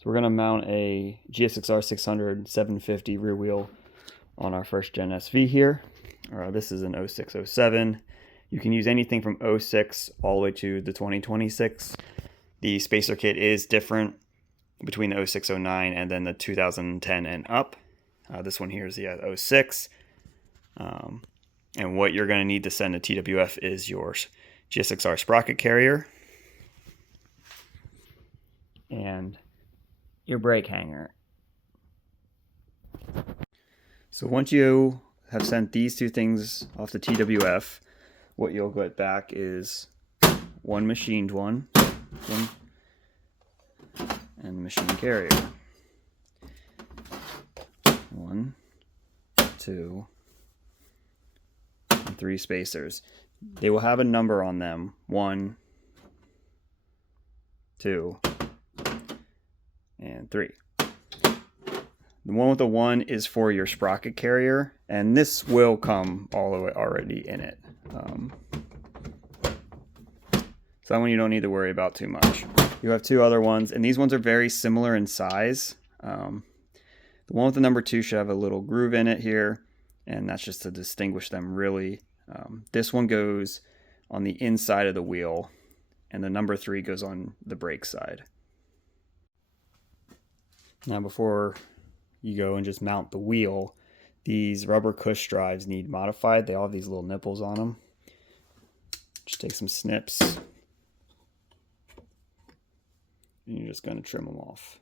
So we're going to mount a GSXR600 750 rear wheel on our first gen SV here. This is an 0607. You can use anything from 06 all the way to the 2026. The spacer kit is different between the 0609 and then the 2010 and up. This one here is the 06. And what you're going to need to send to TWF is your GSXR sprocket carrier and your brake hanger. So once you have sent these two things off to TWF, what you'll get back is one machined one and the machine carrier. 1, 2, and 3 spacers. They will have a number on them. 1, 2, and 3. The one with the 1 is for your sprocket carrier, and this will come all the way already in it. So that one you don't need to worry about too much. You have 2 other ones, and these ones are very similar in size. The one with the number 2 should have a little groove in it here, and that's just to distinguish them really. This one goes on the inside of the wheel, and the number 3 goes on the brake side. Now before you go and just mount the wheel, these rubber Cush drives need modified. They all have these little nipples on them. Just take some snips, and you're just going to trim them off.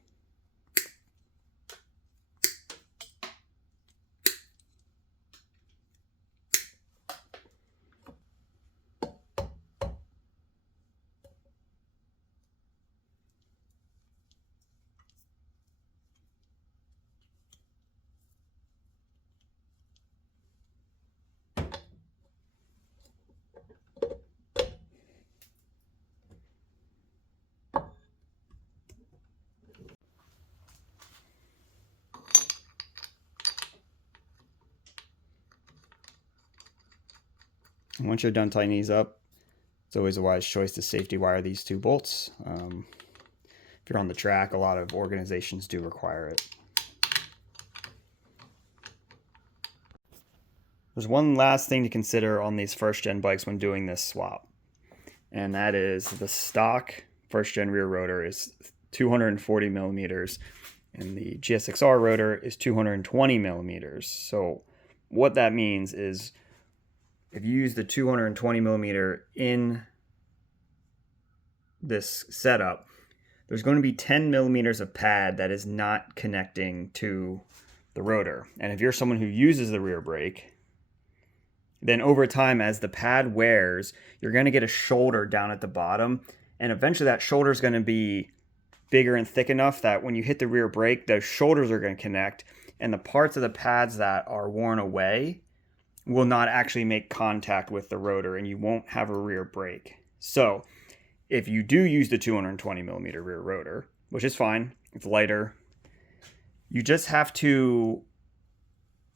And once you're done tightening these up, it's always a wise choice to safety wire these 2 bolts. If you're on the track, a lot of organizations do require it. There's one last thing to consider on these first gen bikes when doing this swap, and that is the stock first gen rear rotor is 240 millimeters and the GSXR rotor is 220 millimeters. So what that means is if you use the 220 millimeter in this setup, there's going to be 10 millimeters of pad that is not connecting to the rotor. And if you're someone who uses the rear brake, then over time, as the pad wears, you're going to get a shoulder down at the bottom. And eventually that shoulder is going to be bigger and thick enough that when you hit the rear brake, those shoulders are going to connect. And the parts of the pads that are worn away will not actually make contact with the rotor, and you won't have a rear brake. So if you do use the 220 millimeter rear rotor, which is fine, it's lighter, you just have to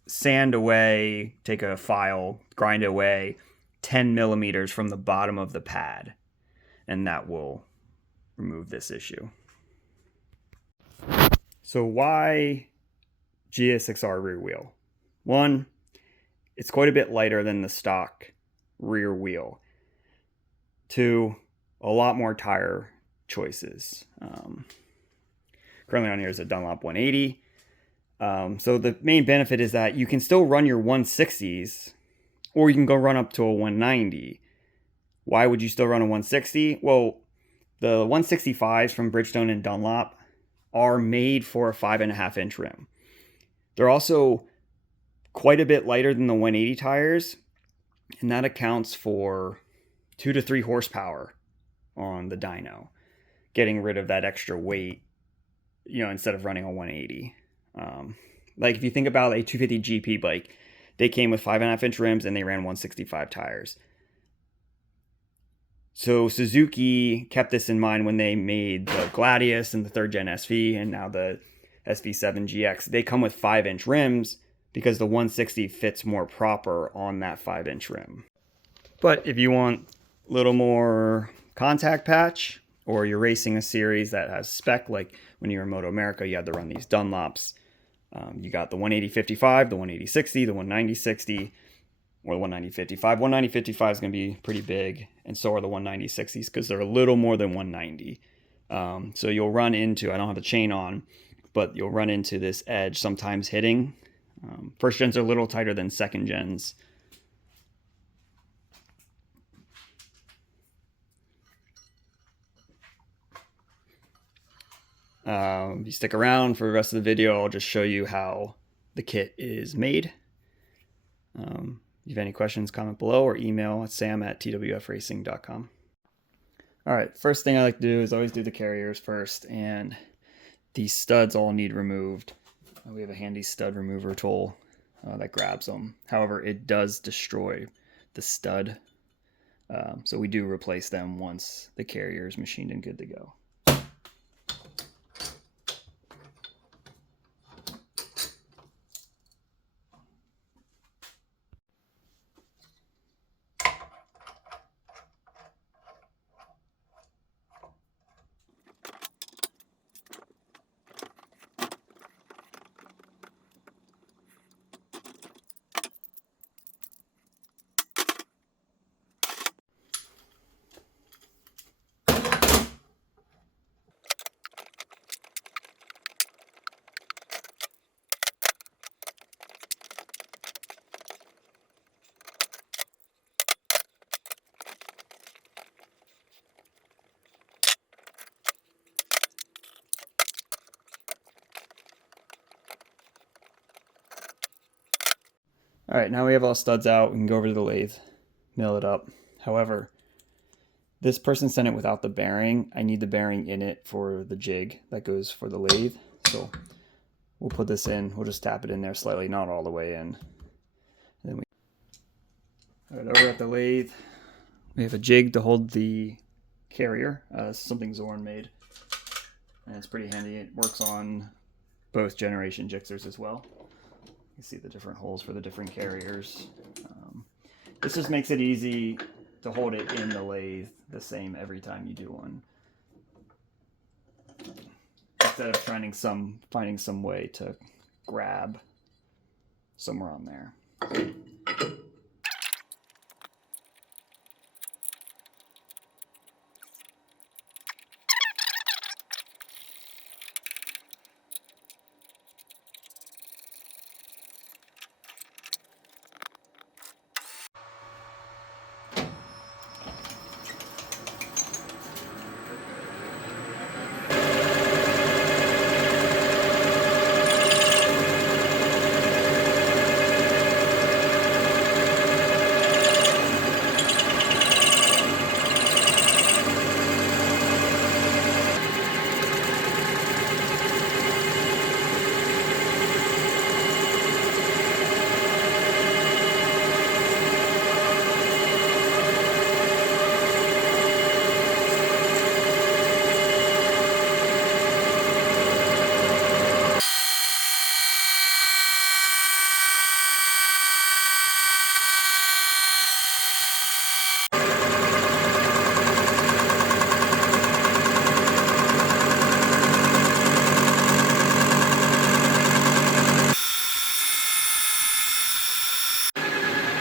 sand away, take a file, grind away 10 millimeters from the bottom of the pad, and that will remove this issue. So why GSXR rear wheel? 1, it's quite a bit lighter than the stock rear wheel. 2, a lot more tire choices. Currently on here is a Dunlop 180. So the main benefit is that you can still run your 160s, or you can go run up to a 190. Why would you still run a 160? Well, the 165s from Bridgestone and Dunlop are made for a 5.5 inch rim. They're also quite a bit lighter than the 180 tires, and that accounts for 2 to 3 horsepower on the dyno, getting rid of that extra weight, instead of running a 180. Like if you think about a 250 GP bike, they came with 5.5 inch rims and they ran 165 tires. So Suzuki kept this in mind when they made the Gladius and the 3rd gen SV and now the SV7GX. They come with 5 inch rims because the 160 fits more proper on that 5 inch rim. But if you want a little more contact patch, or you're racing a series that has spec, like when you're in Moto America, you had to run these Dunlops. You got the 180-55, the 180-60, the 190-60, or the 190-55. 190-55 is going to be pretty big, and so are the 190-60s because they're a little more than 190. So you'll run into, I don't have the chain on, but you'll run into this edge sometimes hitting. First gens are a little tighter than second gens. If you stick around for the rest of the video, I'll just show you how the kit is made. If you have any questions, comment below or email at sam@twfracing.com. All right, first thing I like to do is always do the carriers first, and these studs all need removed. We have a handy stud remover tool that grabs them. However, it does destroy the stud, so we do replace them once the carrier is machined and good to go. All right, now we have all studs out. We can go over to the lathe, mill it up. However, this person sent it without the bearing. I need the bearing in it for the jig that goes for the lathe. So we'll put this in. We'll just tap it in there slightly, not all the way in. And then all right, over at the lathe, we have a jig to hold the carrier. Something Zorn made, and it's pretty handy. It works on both generation Gixxers as well. You see the different holes for the different carriers. This just makes it easy to hold it in the lathe the same every time you do one, instead of finding some way to grab somewhere on there.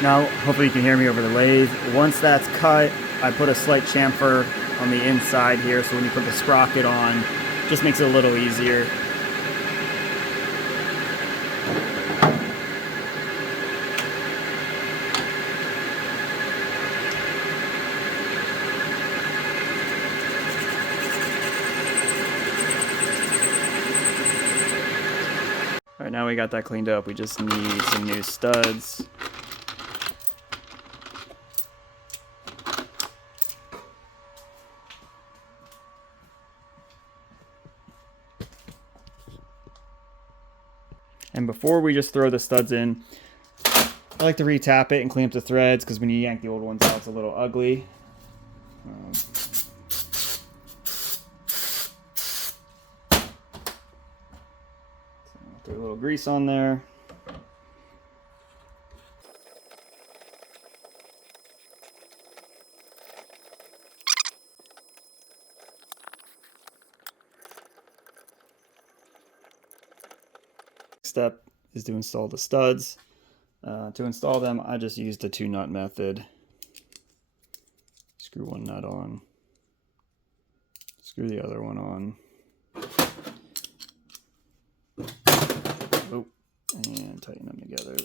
Now, hopefully you can hear me over the lathe. Once that's cut, I put a slight chamfer on the inside here, so when you put the sprocket on, it just makes it a little easier. All right, now we got that cleaned up. We just need some new studs. And before we just throw the studs in, I like to re-tap it and clean up the threads, because when you yank the old ones out, it's a little ugly. Throw a little grease on there. step is to install the studs. To install them, I just used the 2-nut method. Screw one nut on, screw the other one on. Oh, and tighten them together.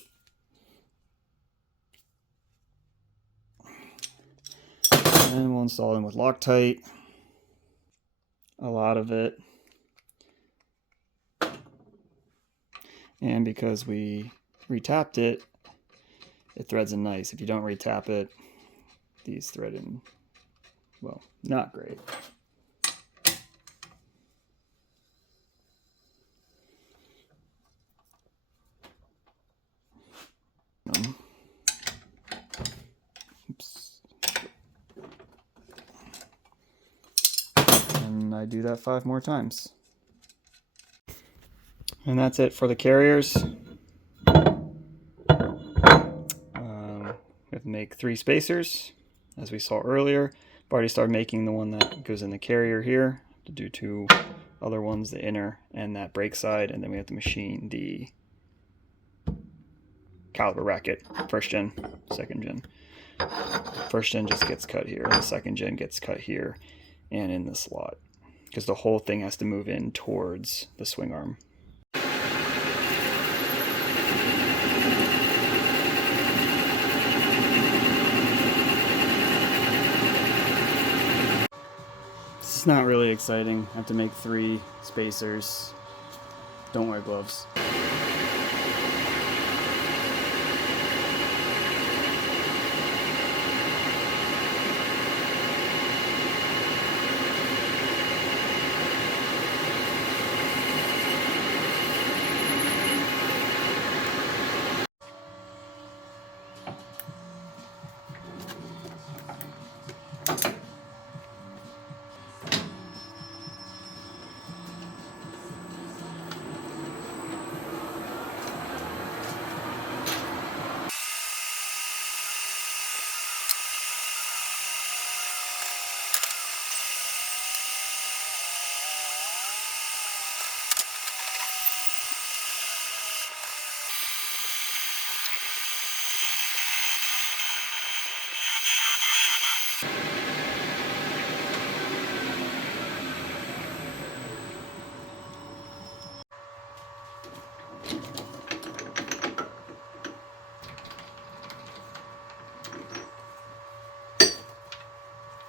And we'll install them with Loctite, a lot of it. And because we retapped it, it threads in nice. If you don't retap it, these thread in, well, not great. Oops. And I do that 5 more times. And that's it for the carriers. We have to make 3 spacers, as we saw earlier. I've already started making the one that goes in the carrier here. To do 2 other ones, the inner and that brake side, and then we have to machine the caliper bracket, 1st gen, 2nd gen. 1st gen just gets cut here, the 2nd gen gets cut here and in the slot, because the whole thing has to move in towards the swing arm. It's not really exciting. I have to make 3 spacers. Don't wear gloves.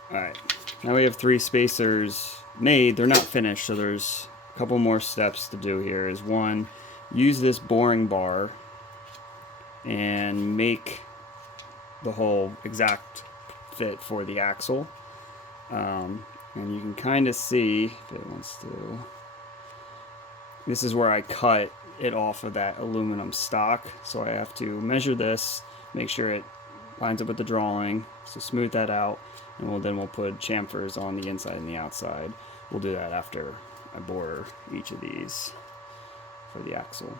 Alright, now we have 3 spacers made. They're not finished, so there's a couple more steps to do here. Is 1, use this boring bar and make the whole exact fit for the axle. And you can kind of see, if it wants to, this is where I cut it off of that aluminum stock. So I have to measure this, make sure it lines up with the drawing, so smooth that out, and then we'll put chamfers on the inside and the outside. We'll do that after I bore each of these for the axle.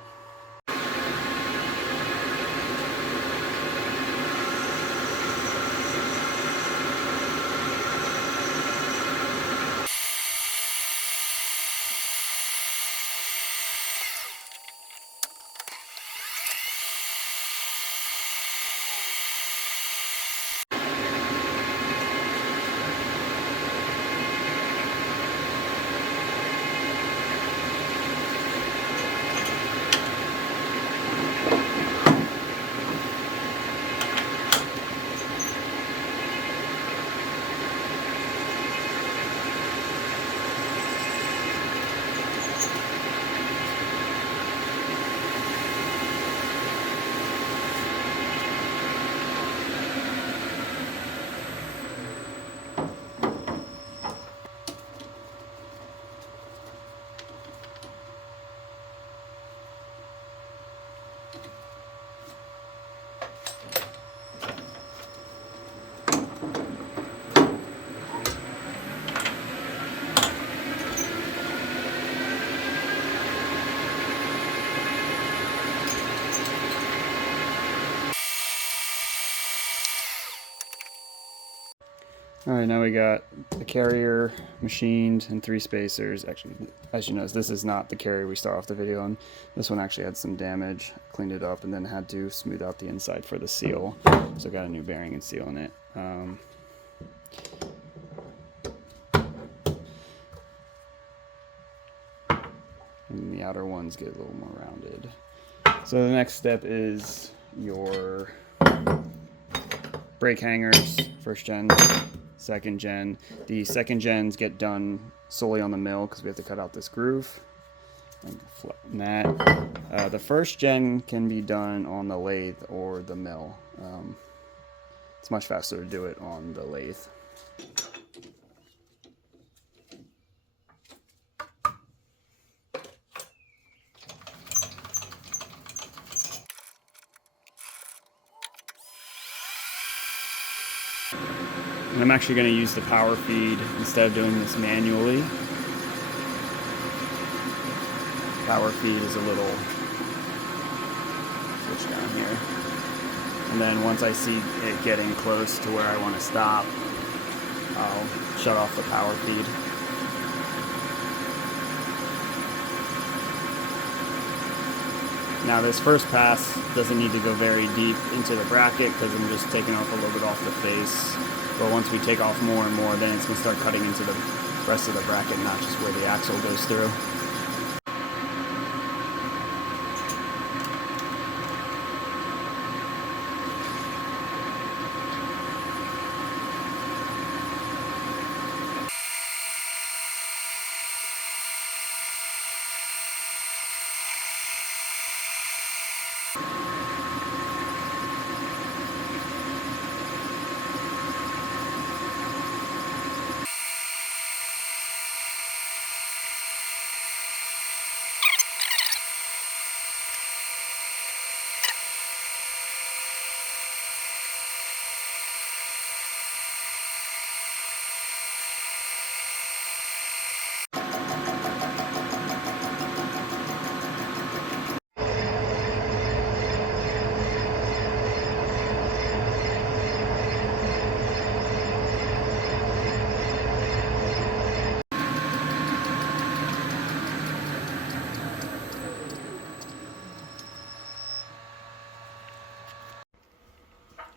Alright, now we got the carrier machined and 3 spacers. Actually, as you notice, this is not the carrier we start off the video on. This one actually had some damage, cleaned it up, and then had to smooth out the inside for the seal. So got a new bearing and seal in it. And the outer ones get a little more rounded. So the next step is your brake hangers, first gen, second gen. The second gens get done solely on the mill because we have to cut out this groove and flatten that. The first gen can be done on the lathe or the mill. It's much faster to do it on the lathe. And I'm actually going to use the power feed instead of doing this manually. Power feed is a little switch down here. And then once I see it getting close to where I want to stop, I'll shut off the power feed. Now this first pass doesn't need to go very deep into the bracket because I'm just taking off a little bit off the face. But once we take off more and more, then it's going to start cutting into the rest of the bracket, not just where the axle goes through.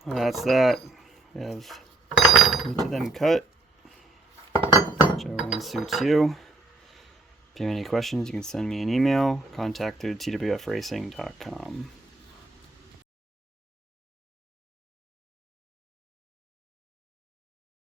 Well, that's that. We have each of them cut, whichever one suits you. If you have any questions, you can send me an email, contact through twfracing.com.